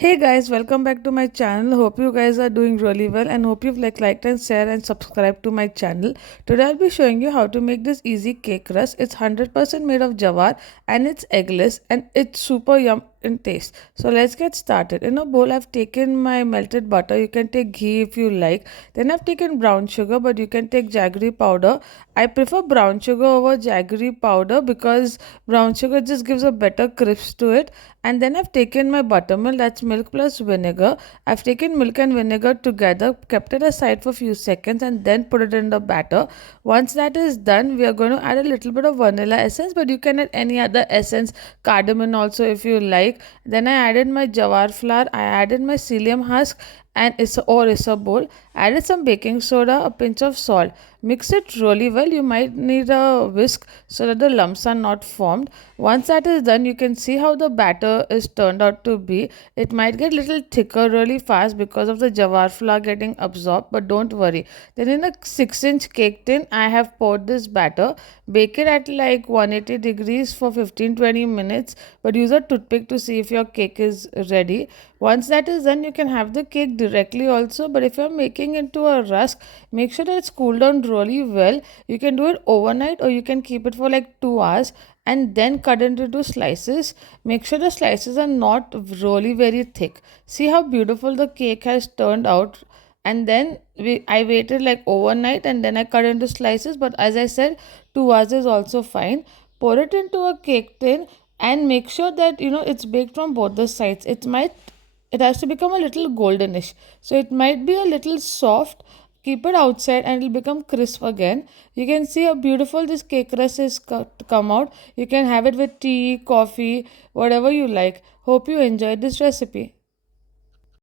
Hey guys, welcome back to my channel. Hope you guys are doing really well and hope you've liked and share and subscribe to my channel. Today I'll be showing you how to make this easy cake rust. It's 100% made of jawar and it's eggless and it's super yum in taste. So let's get started. In a bowl I've taken my melted butter. You can take ghee if you like. Then I've taken brown sugar, but you can take jaggery powder. I prefer brown sugar over jaggery powder because brown sugar just gives a better crisp to it. And then I've taken my buttermilk, that's milk plus vinegar. I've taken milk and vinegar together, kept it aside for a few seconds, and then put it in the batter. Once that is done, we are going to add a little bit of vanilla essence, but you can add any other essence, cardamom also if you like. Then I added my jawar flour, I added my psyllium husk and isabol, added some baking soda, a pinch of salt. Mix it really well. You might need a whisk so that the lumps are not formed. Once that is done, you can see how the batter is turned out to be. It might get a little thicker really fast because of the jawar flour getting absorbed, but don't worry. Then in a 6-inch cake tin, I have poured this batter. Bake it at like 180 degrees for 15-20 minutes, but use a toothpick to see if your cake is ready. Once that is done, you can have the cake directly also, but if you're making into a rusk, make sure that it's cooled down really well. You can do it overnight or you can keep it for like 2 hours and then cut it into slices. Make sure the slices are not really very thick. See how beautiful the cake has turned out. And then I waited like overnight and then I cut into slices, but as I said, 2 hours is also fine. Pour it into a cake tin and make sure that it's baked from both the sides. It has to become a little goldenish, so it might be a little soft. Keep it outside and it'll become crisp again. You can see how beautiful this cake rust is come out. You can have it with tea, coffee, whatever you like. Hope you enjoyed this recipe.